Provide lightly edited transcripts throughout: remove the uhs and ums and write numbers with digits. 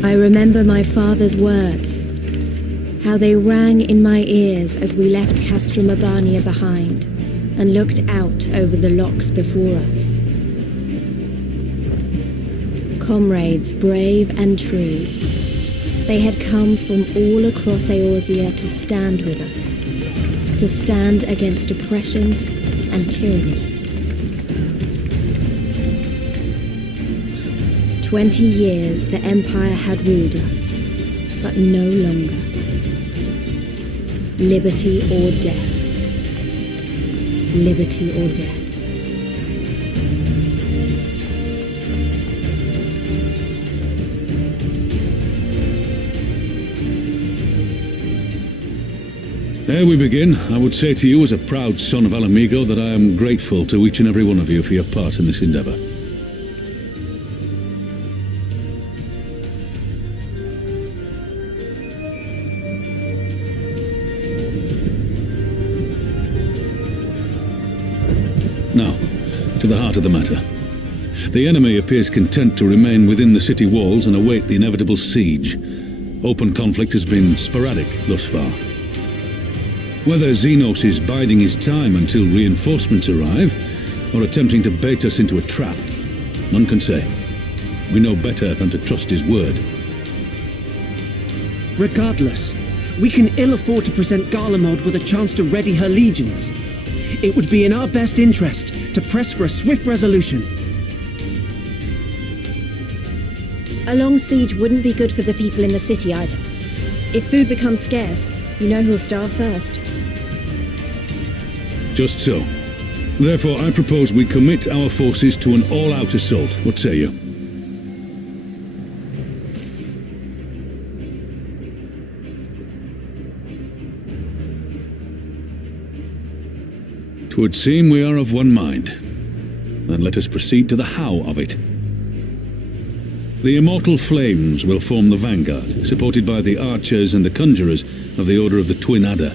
I remember my father's words, how they rang in my ears as we left Castrum Urbania behind and looked out over the Lochs before us. Comrades brave and true, they had come from all across Eorzea to stand with us, to stand against oppression and tyranny. 20 years the Empire had ruled us, but no longer. Liberty or death. Liberty or death. Ere we begin, I would say to you as a proud son of Alamigo that I am grateful to each and every one of you for your part in this endeavor. Now, to the heart of the matter. The enemy appears content to remain within the city walls and await the inevitable siege. Open conflict has been sporadic thus far. Whether Xenos is biding his time until reinforcements arrive, or attempting to bait us into a trap, none can say. We know better than to trust his word. Regardless, we can ill afford to present Garlemald with a chance to ready her legions. It would be in our best interest to press for a swift resolution. A long siege wouldn't be good for the people in the city either. If food becomes scarce, you know who'll starve first. Just so. Therefore, I propose we commit our forces to an all-out assault. What say you? 'Twould seem we are of one mind. Then let us proceed to the how of it. The Immortal Flames will form the vanguard, supported by the archers and the conjurers of the Order of the Twin Adder,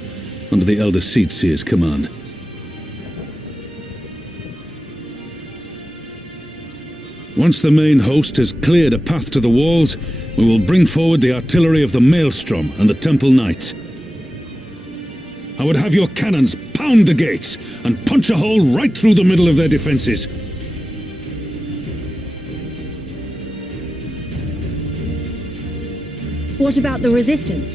under the Elder Seedseer's command. Once the main host has cleared a path to the walls, we will bring forward the artillery of the Maelstrom and the Temple Knights. I would have your cannons pound the gates and punch a hole right through the middle of their defenses. What about the resistance?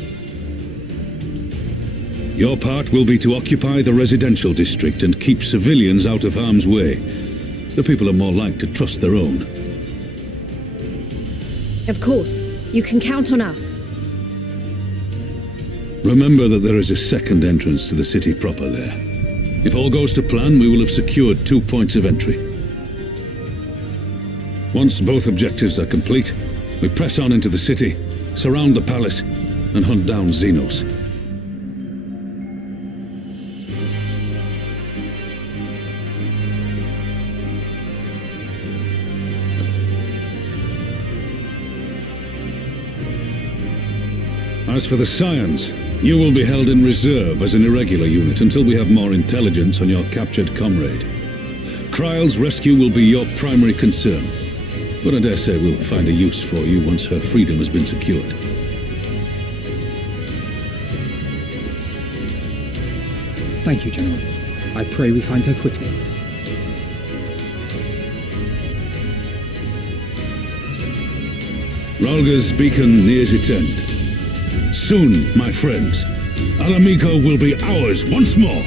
Your part will be to occupy the residential district and keep civilians out of harm's way. The people are more like to trust their own. Of course. You can count on us. Remember that there is a second entrance to the city proper there. If all goes to plan, we will have secured 2 points of entry. Once both objectives are complete, we press on into the city, Surround the palace and hunt down Xenos. As for the Scions, you will be held in reserve as an irregular unit until we have more intelligence on your captured comrade. Kryle's rescue will be your primary concern, but I dare say we'll find a use for you once her freedom has been secured. Thank you, General. I pray we find her quickly. Ralga's beacon nears its end. Soon, my friends, Alamico will be ours once more!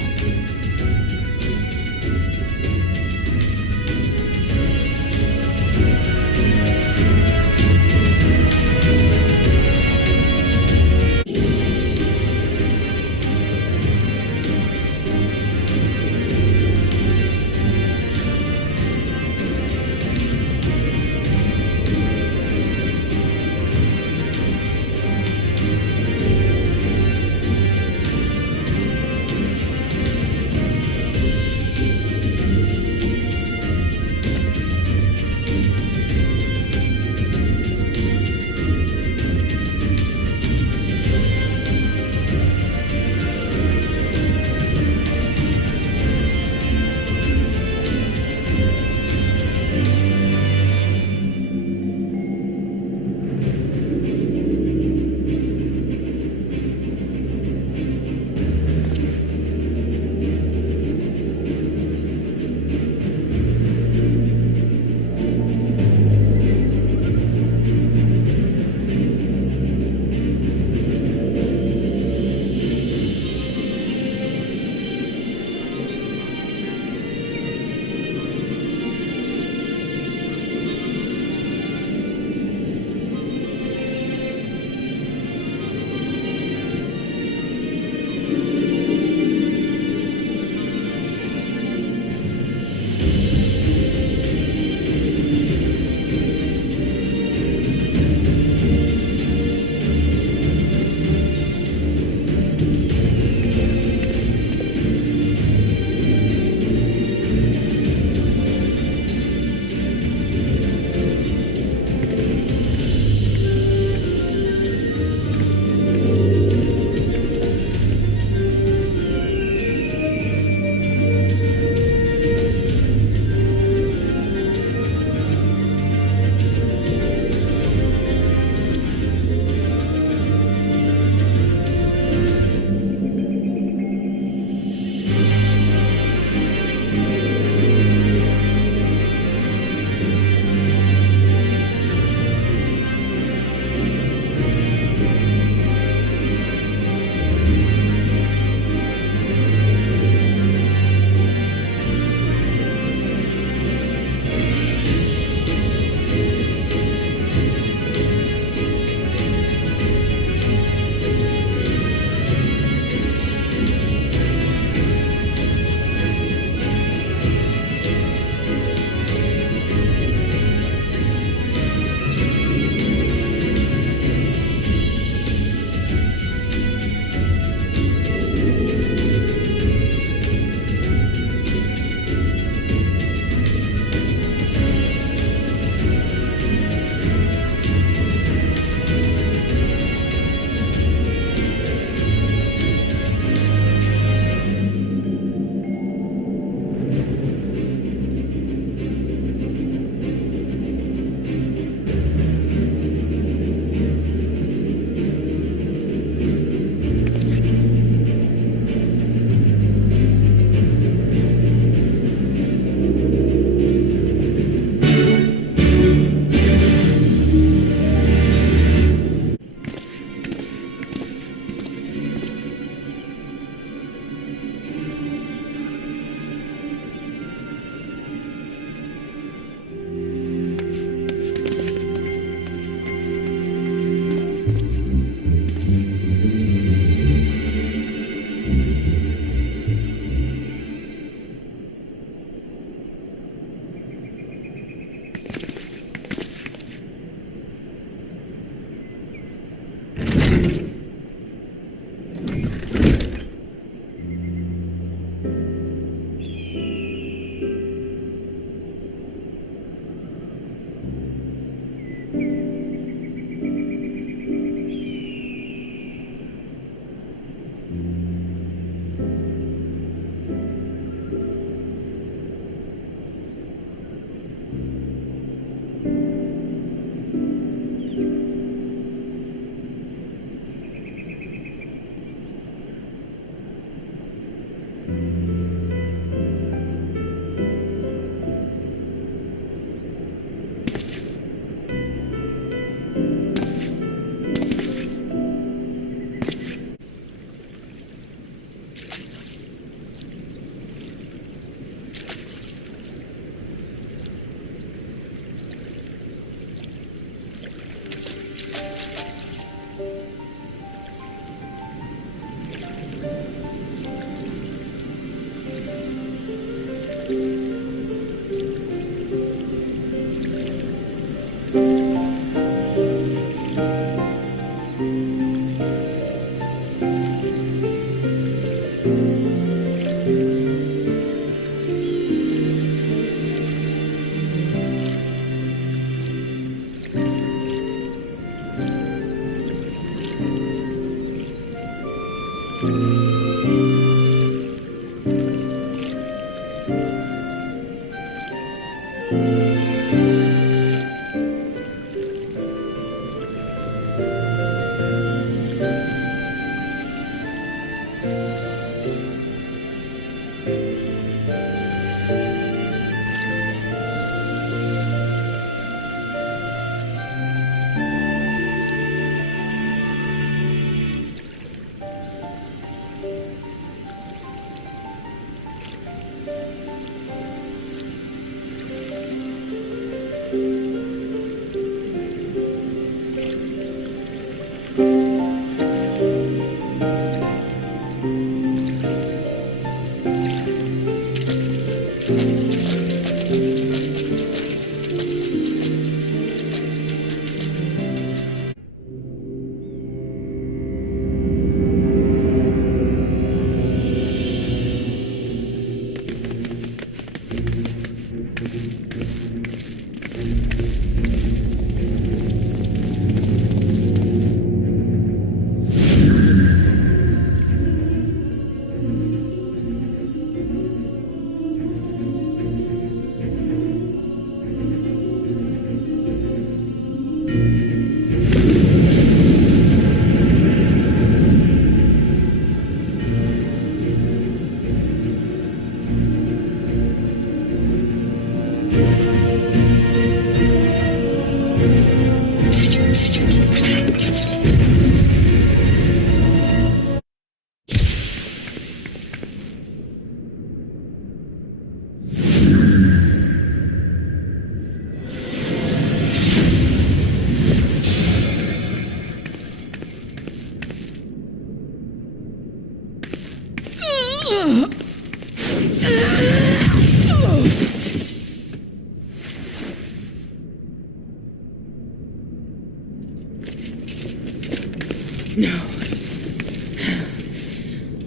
No.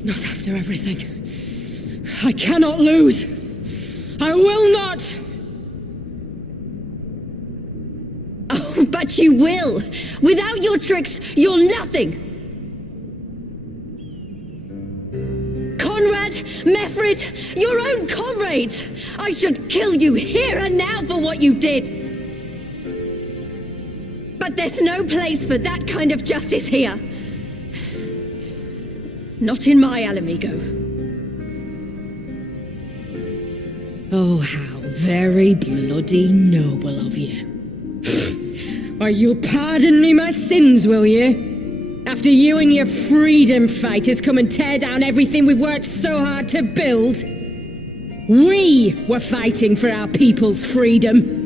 Not after everything. I cannot lose. I will not! Oh, but you will! Without your tricks, you're nothing! Conrad, Mefrid, your own comrades! I should kill you here and now for what you did! But there's no place for that kind of justice here. Not in my Alamigo. Oh, how very bloody noble of you. Or you'll pardon me my sins, will you? After you and your freedom fighters come and tear down everything we've worked so hard to build. We were fighting for our people's freedom.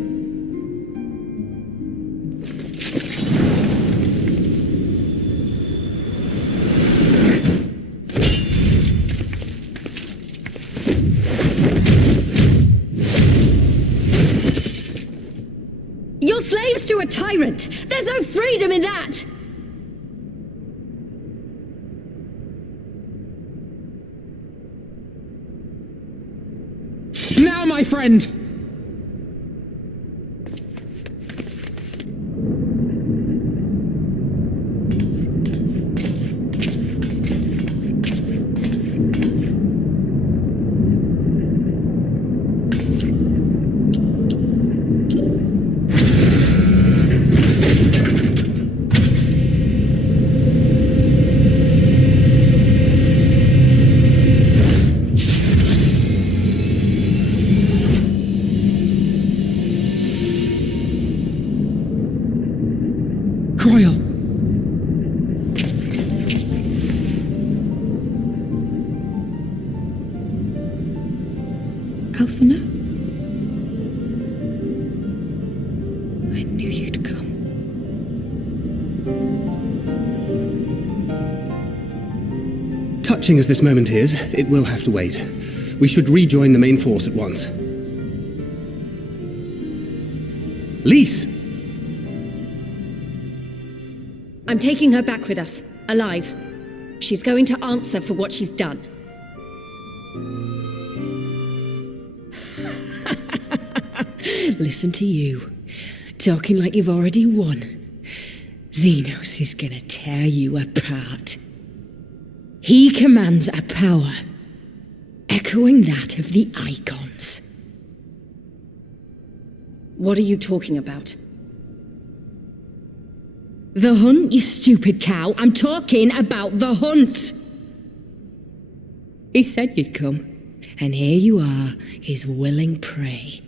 You're slaves to a tyrant! There's no freedom in that! Now, my friend! Alphino? I knew you'd come. Touching as this moment is, it will have to wait. We should rejoin the main force at once. Lise! I'm taking her back with us, alive. She's going to answer for what she's done. Listen to you, talking like you've already won. Xenos is gonna tear you apart. He commands a power echoing that of the Icons. What are you talking about? The hunt, you stupid cow. I'm talking about the hunt. He said you'd come, and here you are, his willing prey.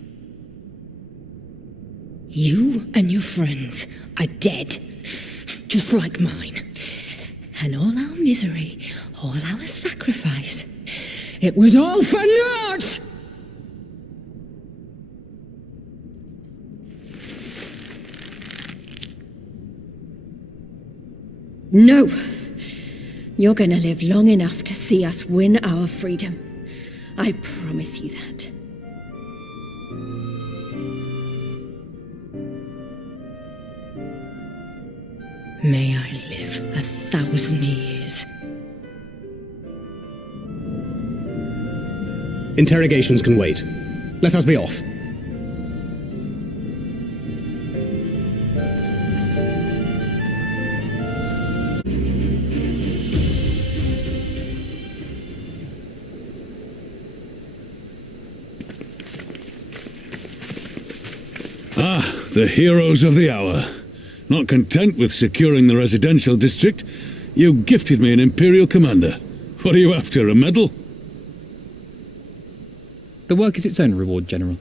You and your friends are dead, just like mine. And all our misery, all our sacrifice, it was all for naught! No! You're gonna live long enough to see us win our freedom. I promise you that. May I live 1,000 years. Interrogations can wait. Let us be off. Ah, the heroes of the hour. Not content with securing the residential district, you gifted me an Imperial commander. What are you after, a medal? The work is its own reward, General.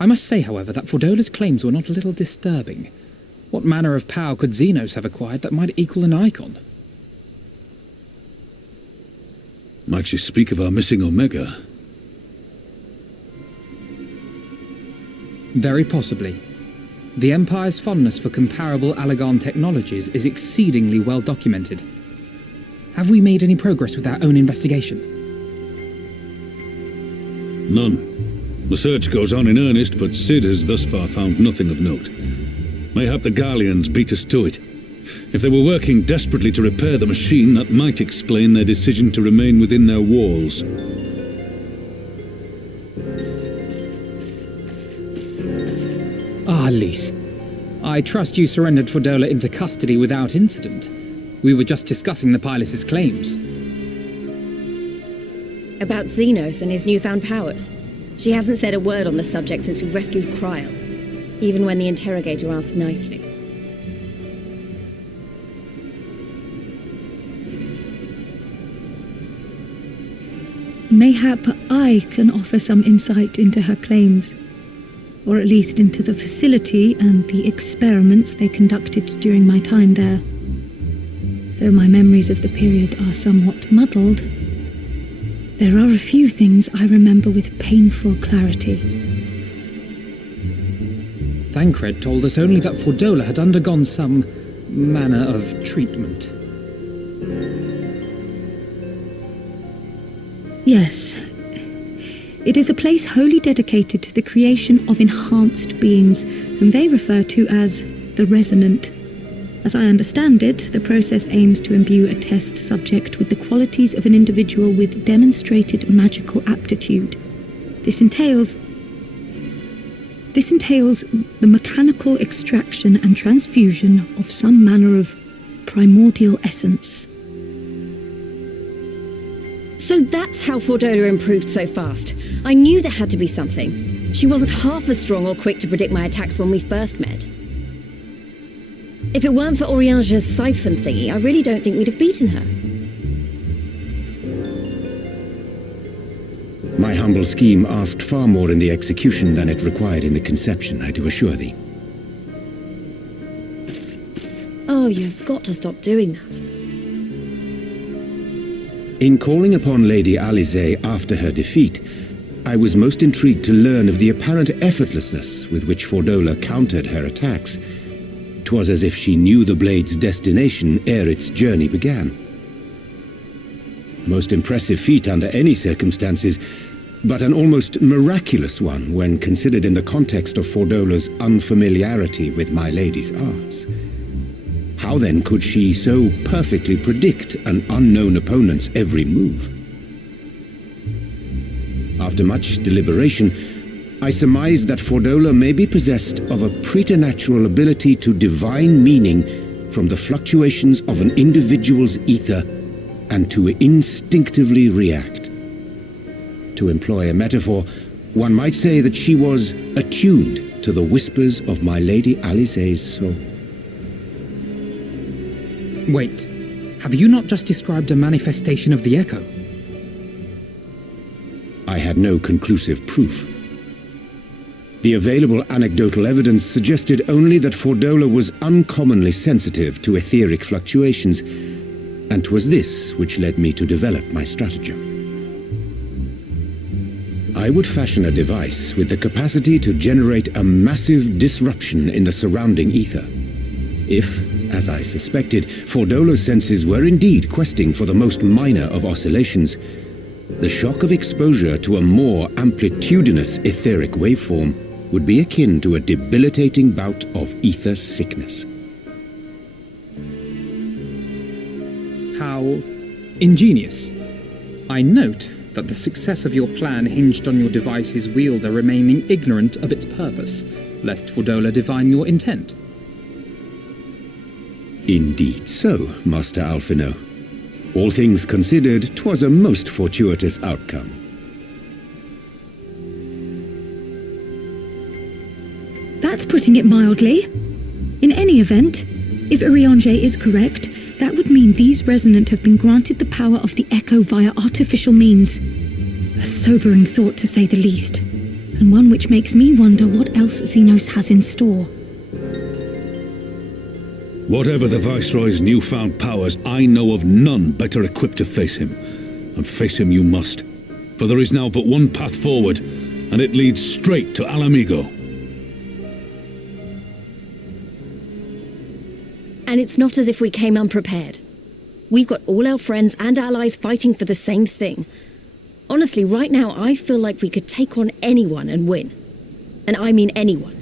I must say, however, that Fordola's claims were not a little disturbing. What manner of power could Xenos have acquired that might equal an Icon? Might she speak of our missing Omega? Very possibly. The Empire's fondness for comparable Allagan technologies is exceedingly well documented. Have we made any progress with our own investigation? None. The search goes on in earnest, but Sid has thus far found nothing of note. Mayhap the Garleans beat us to it. If they were working desperately to repair the machine, that might explain their decision to remain within their walls. Ah, Lys. I trust you surrendered Fordola into custody without incident. We were just discussing the pilot's claims. About Xenos and his newfound powers. She hasn't said a word on the subject since we rescued Cryo, even when the interrogator asked nicely. Mayhap I can offer some insight into her claims, or at least into the facility and the experiments they conducted during my time there. Though my memories of the period are somewhat muddled, there are a few things I remember with painful clarity. Thancred told us only that Fordola had undergone some manner of treatment. Yes. It is a place wholly dedicated to the creation of enhanced beings, whom they refer to as the Resonant. As I understand it, the process aims to imbue a test subject with the qualities of an individual with demonstrated magical aptitude. This entails the mechanical extraction and transfusion of some manner of primordial essence. So that's how Fordola improved so fast. I knew there had to be something. She wasn't half as strong or quick to predict my attacks when we first met. If it weren't for Oriange's siphon thingy, I really don't think we'd have beaten her. My humble scheme asked far more in the execution than it required in the conception, I do assure thee. Oh, you've got to stop doing that. In calling upon Lady Alisaie after her defeat, I was most intrigued to learn of the apparent effortlessness with which Fordola countered her attacks. 'Twas as if she knew the blade's destination ere its journey began. A most impressive feat under any circumstances, but an almost miraculous one when considered in the context of Fordola's unfamiliarity with my lady's arts. How then could she so perfectly predict an unknown opponent's every move? After much deliberation, I surmised that Fordola may be possessed of a preternatural ability to divine meaning from the fluctuations of an individual's ether and to instinctively react. To employ a metaphor, one might say that she was attuned to the whispers of my Lady Alize's soul. Wait, have you not just described a manifestation of the echo? I had no conclusive proof. The available anecdotal evidence suggested only that Fordola was uncommonly sensitive to etheric fluctuations, and 'twas this which led me to develop my stratagem. I would fashion a device with the capacity to generate a massive disruption in the surrounding ether. If, as I suspected, Fordola's senses were indeed questing for the most minor of oscillations, the shock of exposure to a more amplitudinous etheric waveform would be akin to a debilitating bout of ether sickness. How ingenious. I note that the success of your plan hinged on your device's wielder remaining ignorant of its purpose, lest Fordola divine your intent. Indeed so, Master Alphino. All things considered, 'twas a most fortuitous outcome. That's putting it mildly. In any event, if Urianger is correct, that would mean these Resonant have been granted the power of the Echo via artificial means. A sobering thought, to say the least, and one which makes me wonder what else Xenos has in store. Whatever the Viceroy's newfound powers, I know of none better equipped to face him. And face him you must, for there is now but one path forward, and it leads straight to Alamigo. And it's not as if we came unprepared. We've got all our friends and allies fighting for the same thing. Honestly, right now I feel like we could take on anyone and win. And I mean anyone.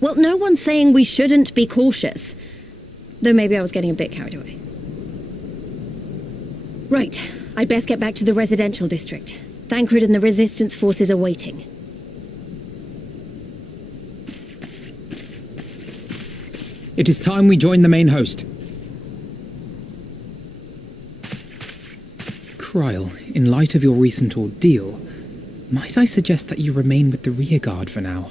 Well, no one's saying we shouldn't be cautious. Though maybe I was getting a bit carried away. Right, I'd best get back to the residential district. Thancred and the Resistance forces are waiting. It is time we join the main host. Kryl, in light of your recent ordeal, might I suggest that you remain with the rearguard for now?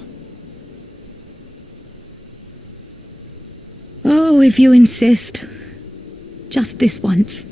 Oh, if you insist. Just this once.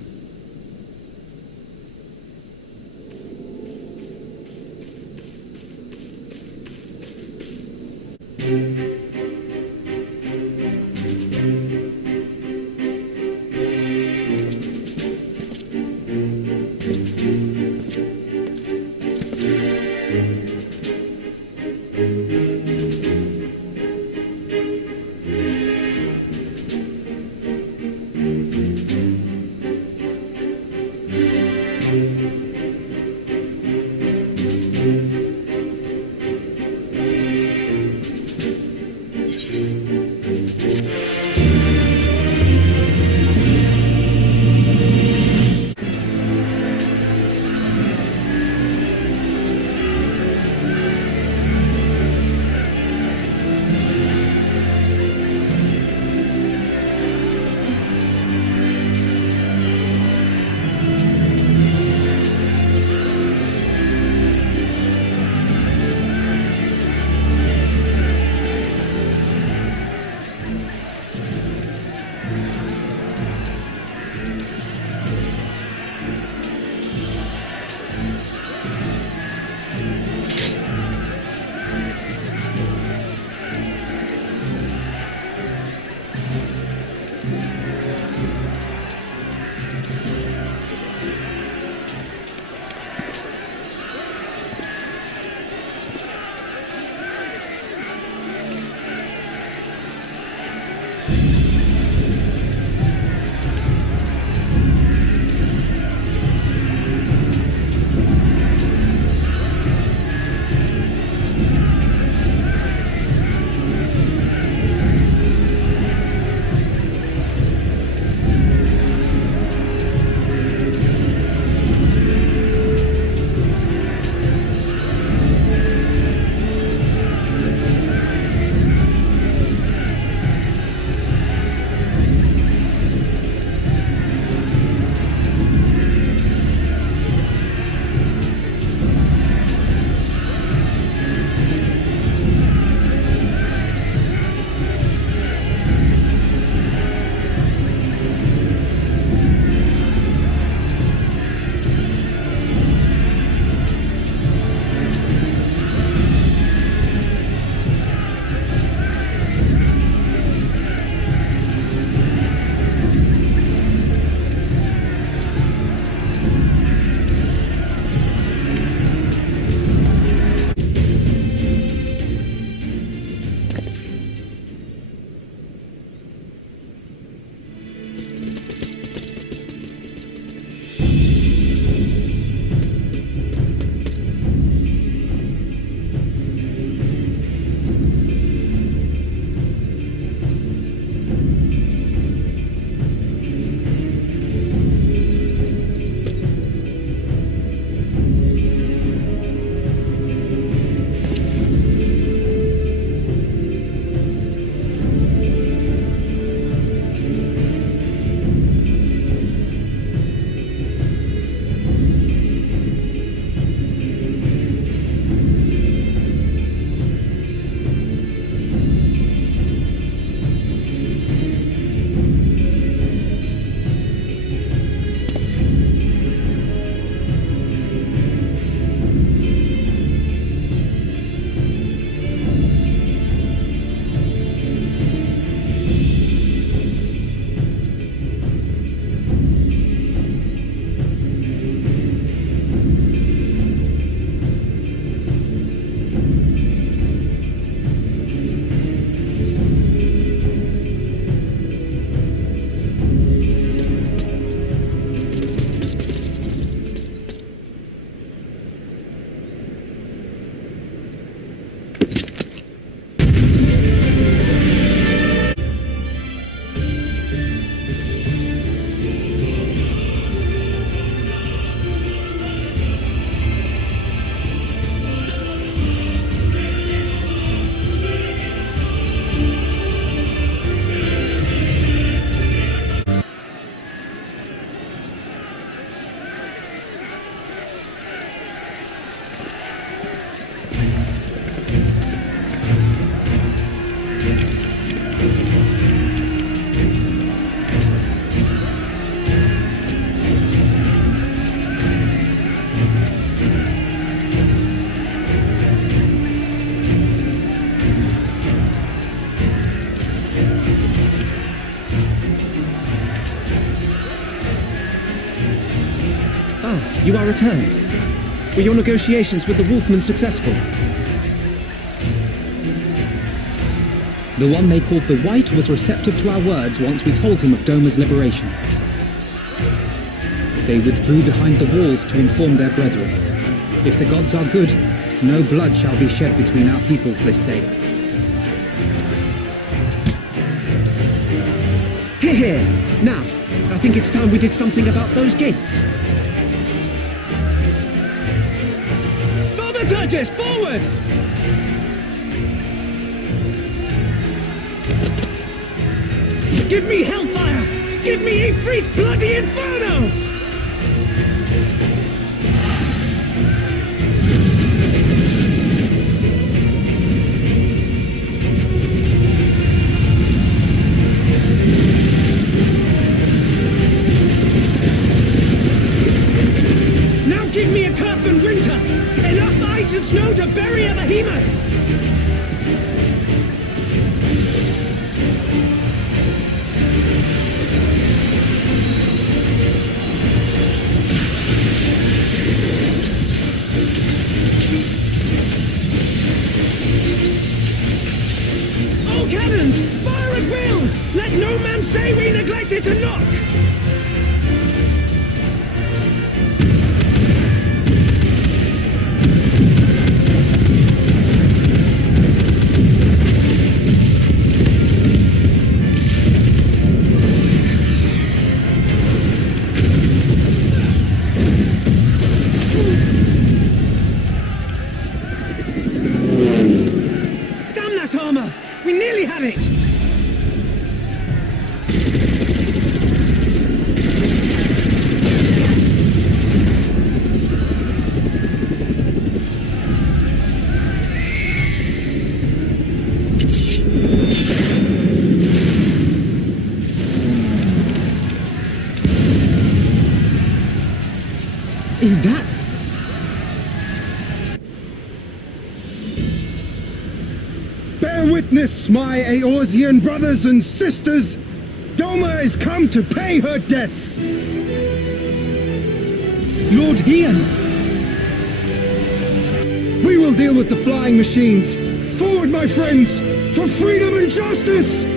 Ah, you are returned. Were your negotiations with the Wolfman successful? The one they called the White was receptive to our words once we told him of Doma's liberation. They withdrew behind the walls to inform their brethren. If the gods are good, no blood shall be shed between our peoples this day. Hear, hear! Now, I think it's time we did something about those gates. Thaumaturges, forward! Give me hellfire! Give me Ifrit's bloody inferno! Now give me a curse and winter! Enough ice and snow to bury a behemoth! All cannons! Fire at will! Let no man say we neglected to knock! Damn that armor! We nearly had it! Is that... Bear witness, my Eorzean brothers and sisters! Doma is come to pay her debts! Lord Ian! We will deal with the flying machines! Forward, my friends! For freedom and justice!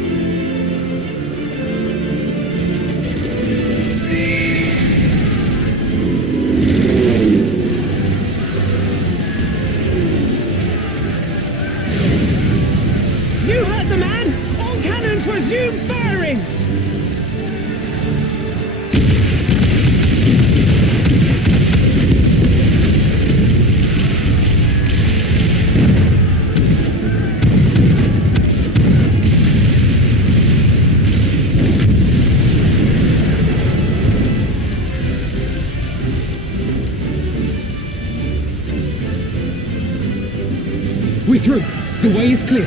You heard the man! All cannons resume firing! We're through. The way is clear.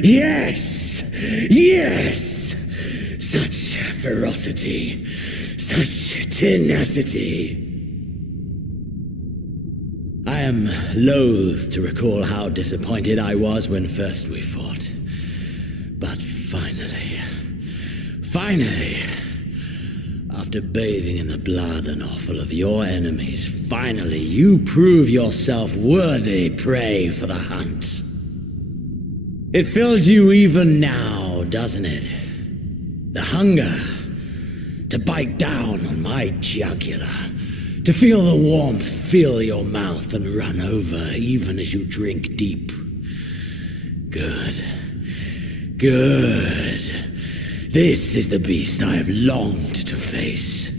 Yes! Yes! Such ferocity. Such tenacity. I am loath to recall how disappointed I was when first we fought. But finally, after bathing in the blood and offal of your enemies, finally you prove yourself worthy prey for the hunt. It fills you even now, doesn't it? The hunger to bite down on my jugular, to feel the warmth fill your mouth and run over even as you drink deep. Good. This is the beast I have longed to face.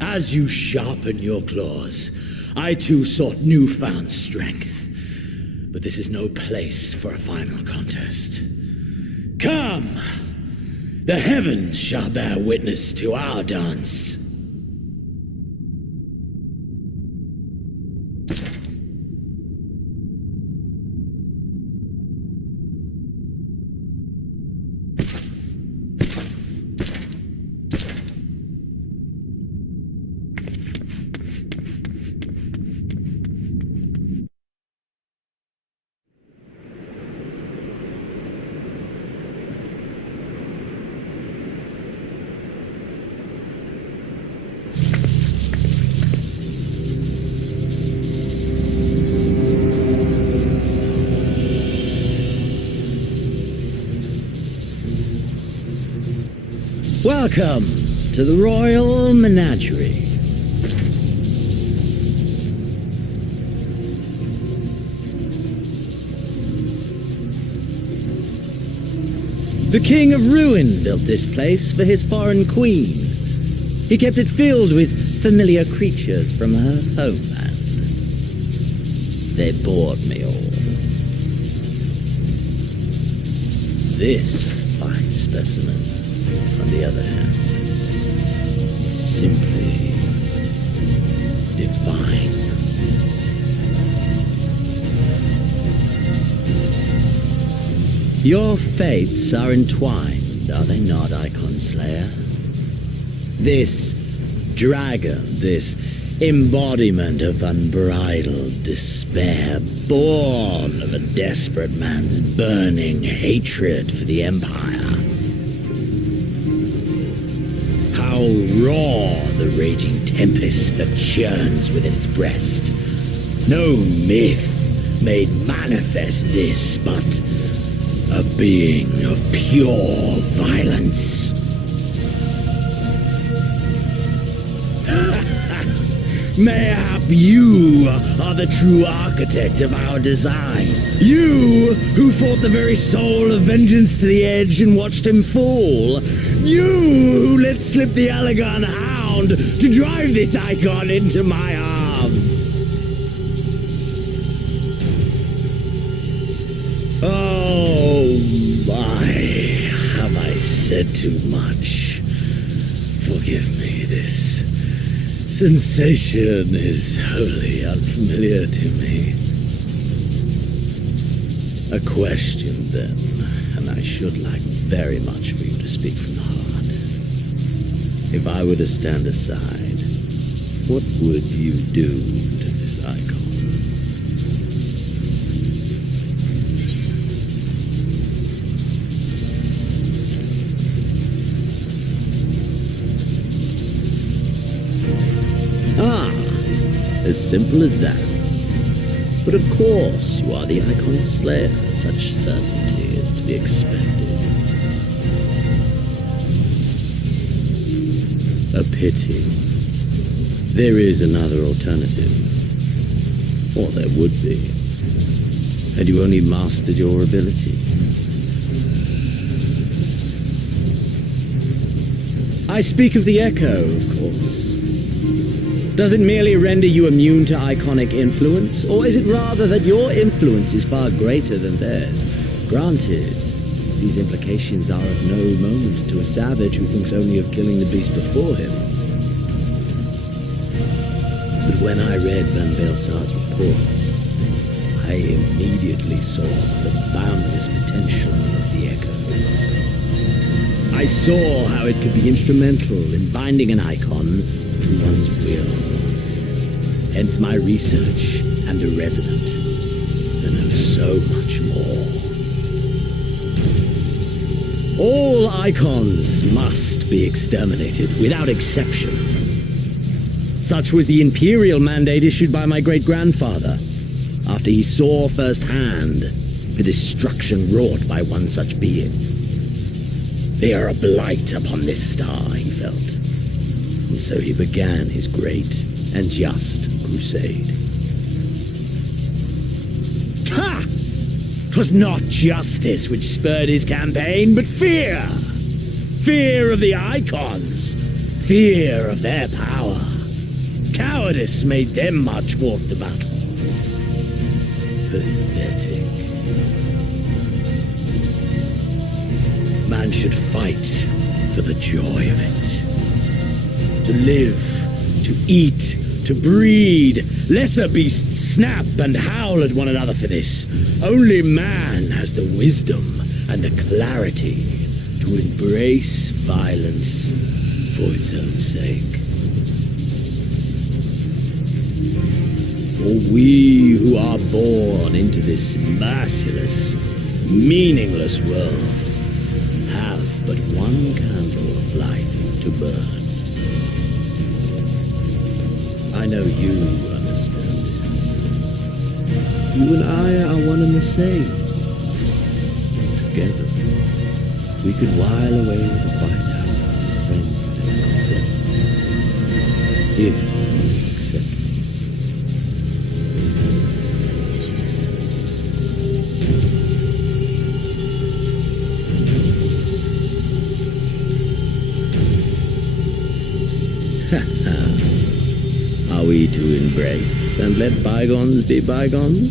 As you sharpen your claws, I too sought newfound strength. But this is no place for a final contest. Come! The heavens shall bear witness to our dance. Welcome to the Royal Menagerie. The King of Ruin built this place for his foreign queen. He kept it filled with familiar creatures from her homeland. They bored me all. This fine specimen, on the other hand, simply divine. Your fates are entwined, are they not, Icon Slayer? This dragon, this embodiment of unbridled despair, born of a desperate man's burning hatred for the Empire. How raw the raging tempest that churns within its breast. No myth made manifest this, but a being of pure violence. Mayhap you are the true architect of our design. You who fought the very soul of vengeance to the edge and watched him fall. You who let slip the Allegan hound to drive this icon into my arms. Oh my, have I said too much? Forgive me, this sensation is wholly unfamiliar to me. A question, then, and I should like very much for you to speak from the heart. If I were to stand aside, what would you do to this icon? As simple as that. But of course, you are the Icon Slayer. Such certainty is to be expected. A pity. There is another alternative. Or there would be. Had you only mastered your ability. I speak of the Echo, of course. Does it merely render you immune to iconic influence, or is it rather that your influence is far greater than theirs? Granted, these implications are of no moment to a savage who thinks only of killing the beast before him. But when I read Van Belsar's reports, I I immediately saw the boundless potential of the Echo. I saw how it could be instrumental in binding an icon to one's will. Hence my research and the Resonant, and know so much more. All icons must be exterminated, without exception. Such was the imperial mandate issued by my great-grandfather, after he saw firsthand the destruction wrought by one such being. They are a blight upon this star, he felt. And so he began his great and just crusade. Ha! 'Twas not justice which spurred his campaign, but fear. Fear of the icons. Fear of their power. Cowardice made them march forth to battle. Pathetic. Man should fight for the joy of it. To live, to eat, to breed. Lesser beasts snap and howl at one another for this. Only man has the wisdom and the clarity to embrace violence for its own sake. For we who are born into this merciless, meaningless world have but one candle of life to burn. I know you understand this. You and I are one and the same. Together, we could while away the fight out of friends and death. If you accept. Are we to embrace and let bygones be bygones?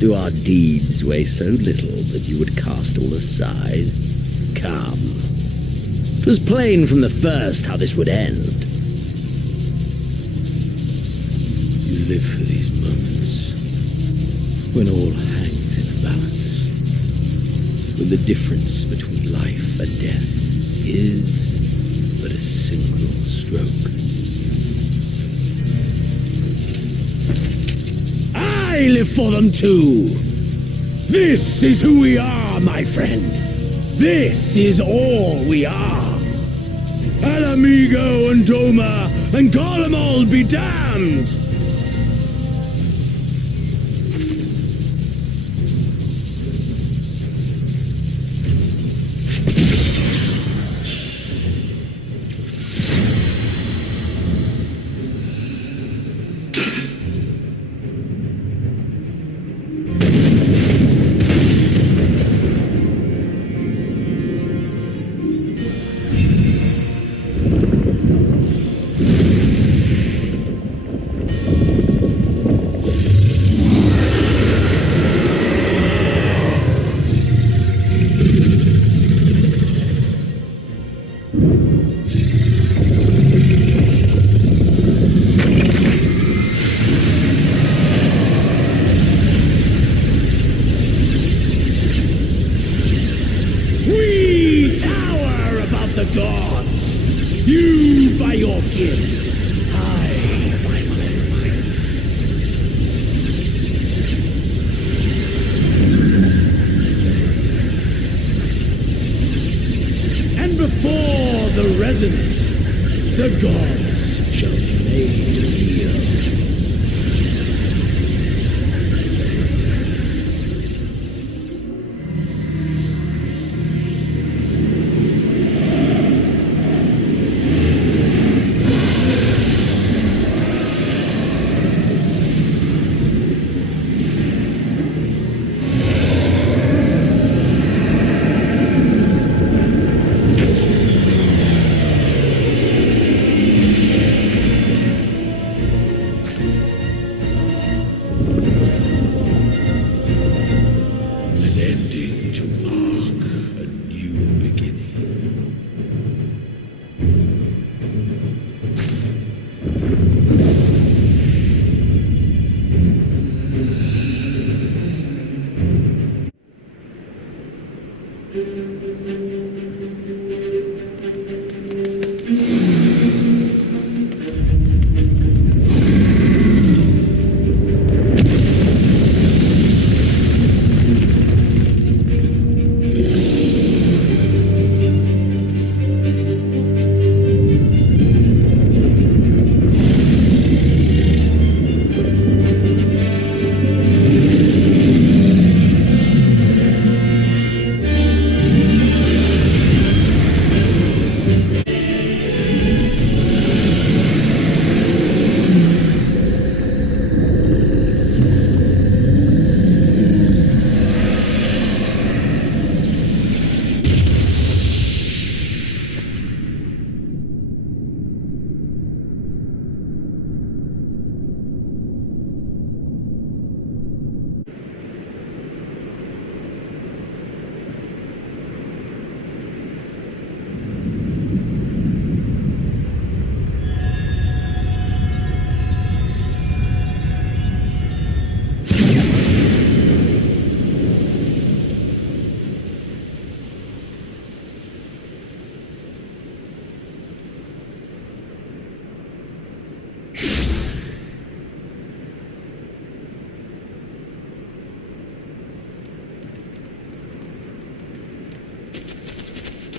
Do our deeds weigh so little that you would cast all aside? Come. 'Twas plain from the first how this would end. You live for these moments, when all hangs in a balance, when the difference between life and death is but a single stroke. I live for them too. This is who we are, my friend. This is all we are. Alamigo and Doma and Garlemald be damned! Resonant, the gods shall be made to heal.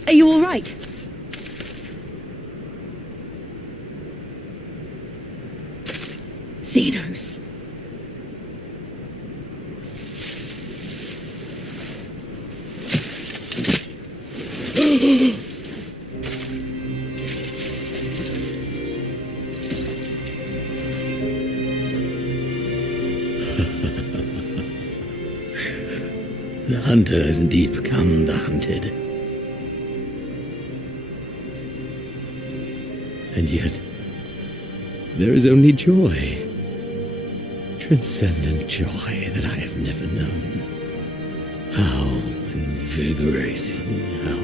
Are you all right? Xenos. The hunter has indeed become the hunted. And yet, there is only joy. Transcendent joy that I have never known. How invigorating, how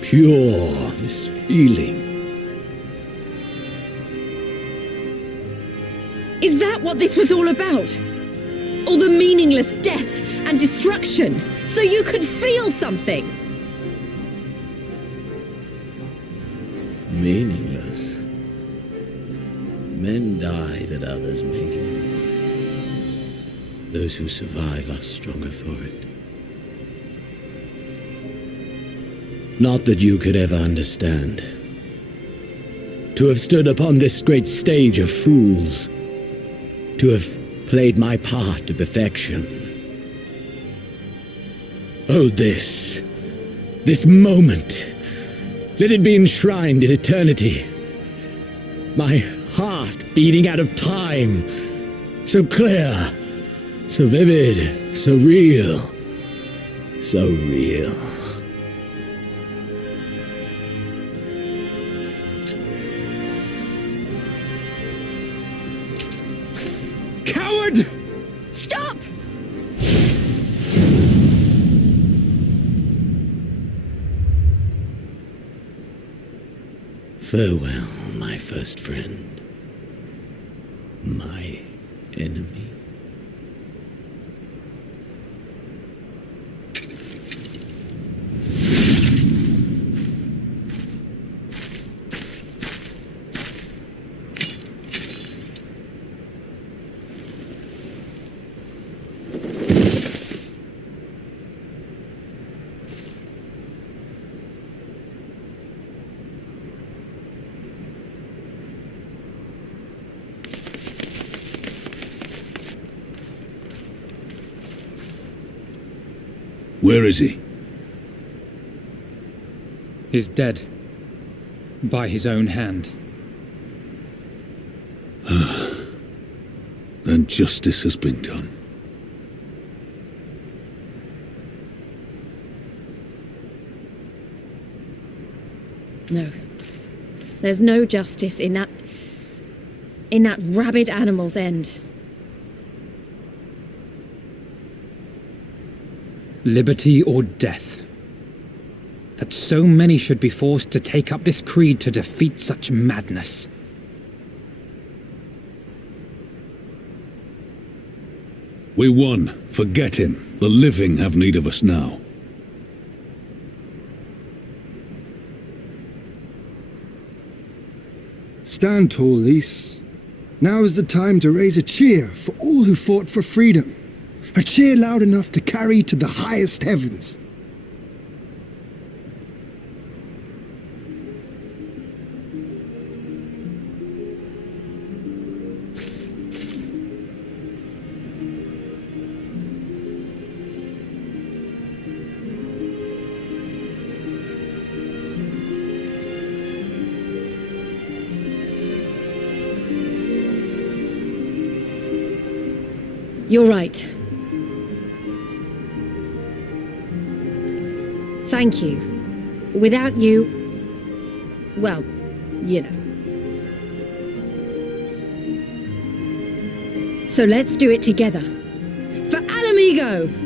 pure this feeling. Is that what this was all about? All the meaningless death and destruction, so you could feel something? Meaningless. Men die that others may live. Those who survive are stronger for it. Not that you could ever understand. To have stood upon this great stage of fools. To have played my part to perfection. Oh, this moment. Let it be enshrined in eternity. My heart beating out of time. So clear, so vivid, so real. So real. Coward! Stop! Farewell, my first friend. My enemy. Where is he? He's dead. By his own hand. Then justice has been done. No. There's no justice in that rabid animal's end. Liberty or death. That so many should be forced to take up this creed to defeat such madness. We won. Forget him. The living have need of us now. Stand tall, Lys. Now is the time to raise a cheer for all who fought for freedom. A cheer loud enough to carry to the highest heavens. You're right. Thank you. Without you... well, you know. So let's do it together. For Alamigo!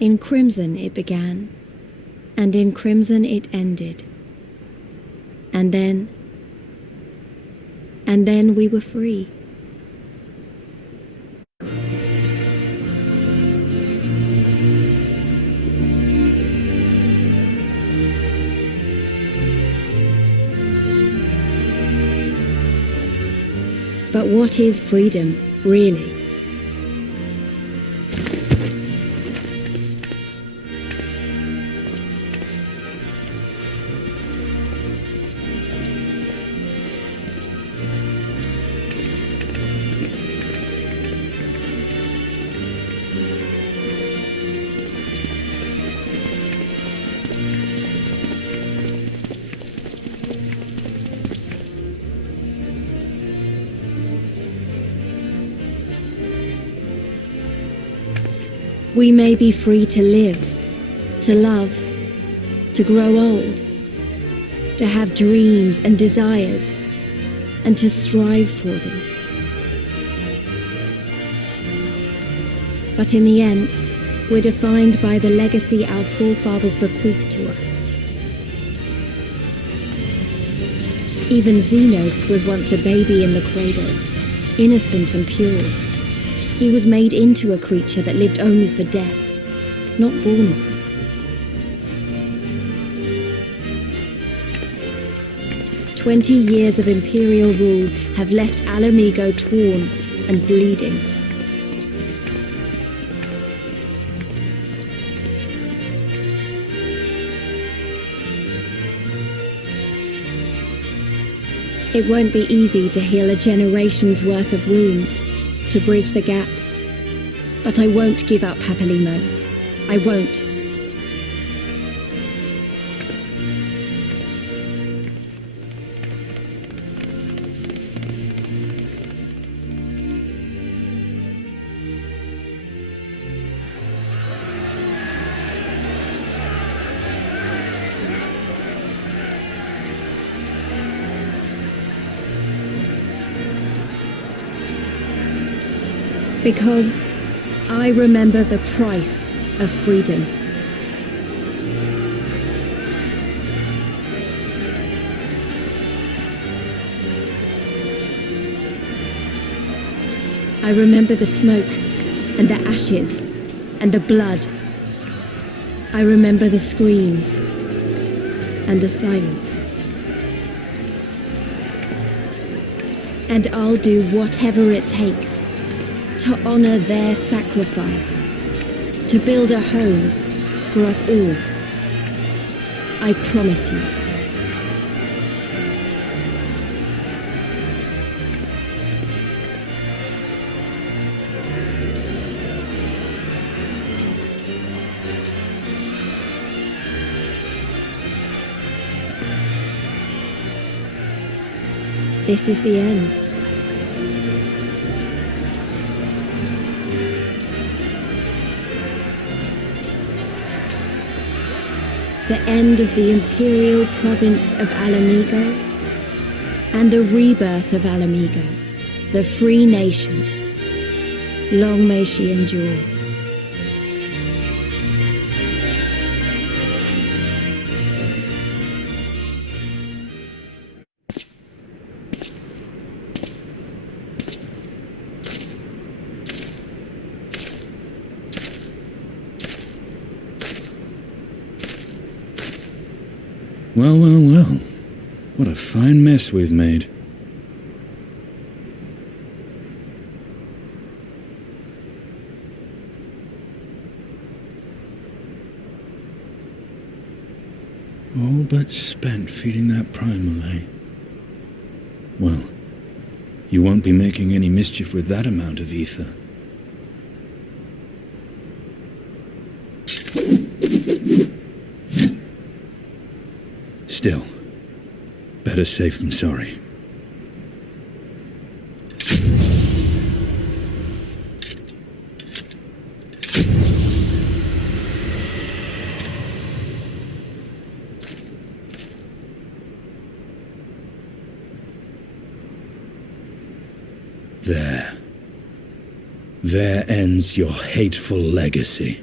In crimson it began, and in crimson it ended. And then we were free. But what is freedom, really? We may be free to live, to love, to grow old, to have dreams and desires, and to strive for them. But in the end, we're defined by the legacy our forefathers bequeathed to us. Even Xenos was once a baby in the cradle, innocent and pure. He was made into a creature that lived only for death, not born of it. "20 years of Imperial rule have left Ala Mhigo torn and bleeding. It won't be easy to heal a generation's worth of wounds, to bridge the gap. But I won't give up, Papalimo. I won't. Because I remember the price of freedom. I remember the smoke and the ashes and the blood. I remember the screams and the silence. And I'll do whatever it takes to honor their sacrifice, to build a home for us all. I promise you. This is the end. The end of the imperial province of Ala Mhigo, and the rebirth of Ala Mhigo, the free nation. Long may she endure. Well, well, well. What a fine mess we've made. All but spent feeding that primal, eh? Well, you won't be making any mischief with that amount of ether. Still, better safe than sorry. There ends your hateful legacy.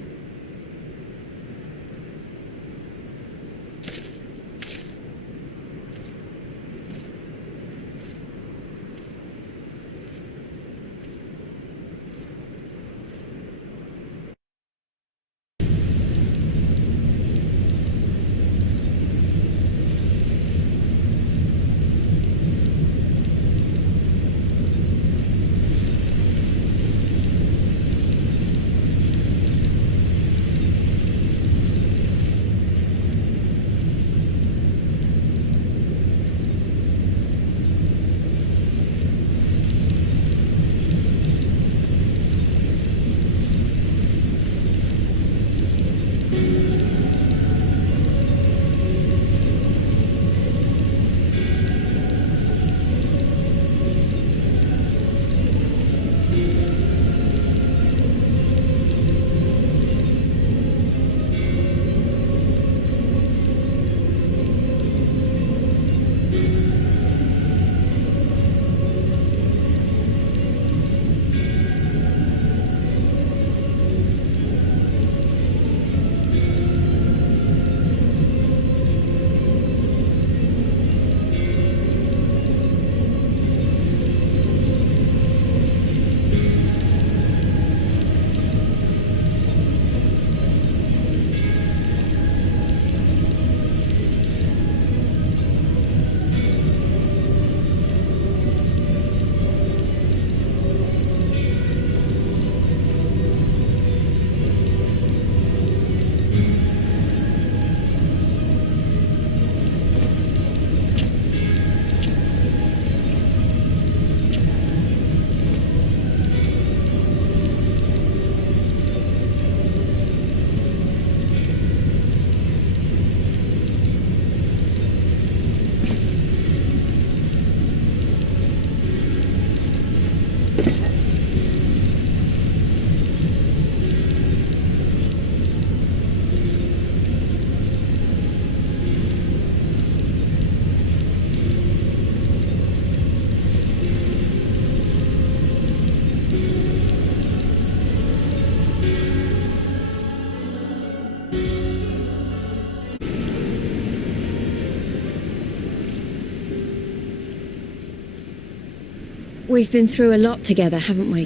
We've been through a lot together, haven't we?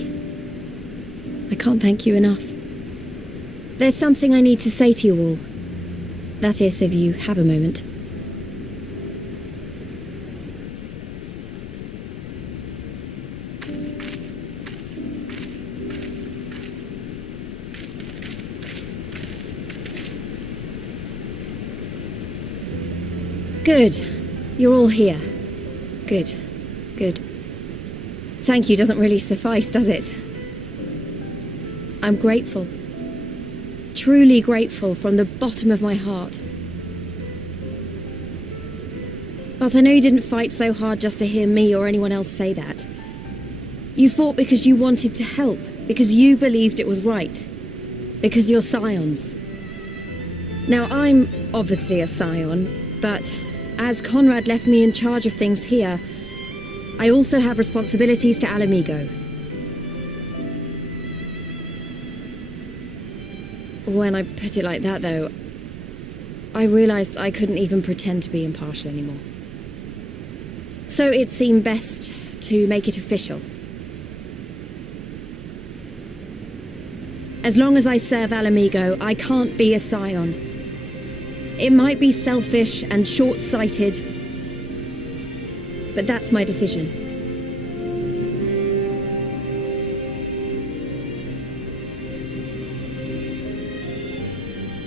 I can't thank you enough. There's something I need to say to you all. That is, if you have a moment. Good. You're all here. Good. Good. Thank you doesn't really suffice, does it? I'm grateful. Truly grateful from the bottom of my heart. But I know you didn't fight so hard just to hear me or anyone else say that. You fought because you wanted to help, because you believed it was right, because you're scions. Now, I'm obviously a scion, but as Conrad left me in charge of things here, I also have responsibilities to Alamigo. When I put it like that, though, I realized I couldn't even pretend to be impartial anymore. So it seemed best to make it official. As long as I serve Alamigo, I can't be a scion. It might be selfish and short-sighted, but that's my decision.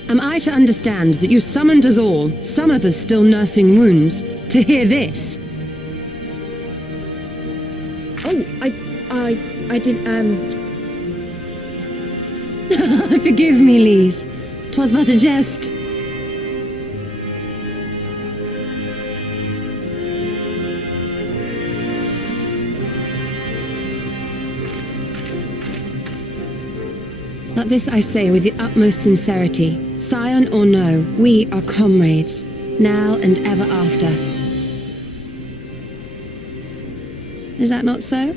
Am I to understand that you summoned us all, some of us still nursing wounds, to hear this? Oh, I didn't, Forgive me, Lise. 'Twas but a jest. But this I say with the utmost sincerity. Scion or no, we are comrades, now and ever after. Is that not so?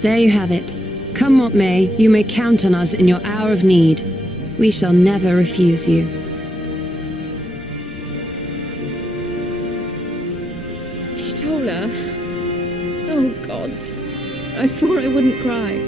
There you have it. Come what may, you may count on us in your hour of need. We shall never refuse you. Stola. Oh, God. I swore I wouldn't cry.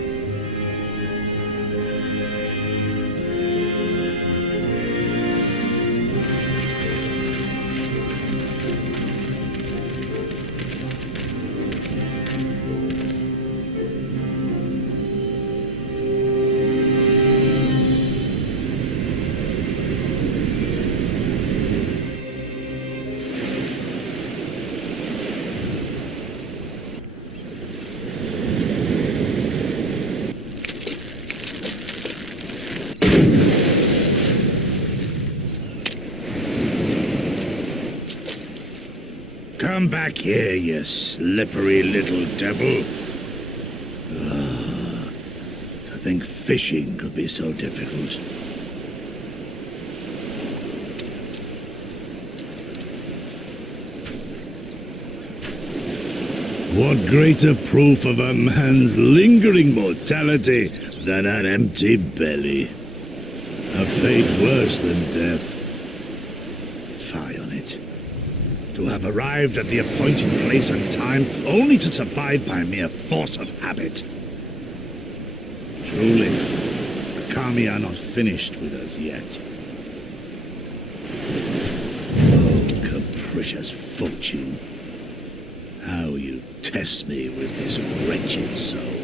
Come back here, you slippery little devil. To think fishing could be so difficult. What greater proof of a man's lingering mortality than an empty belly? A fate worse than death. Fie on it. To have arrived at the appointed place and time only to survive by mere force of habit. Truly, the Kami are not finished with us yet. Oh, capricious fortune. How you test me with this wretched soul.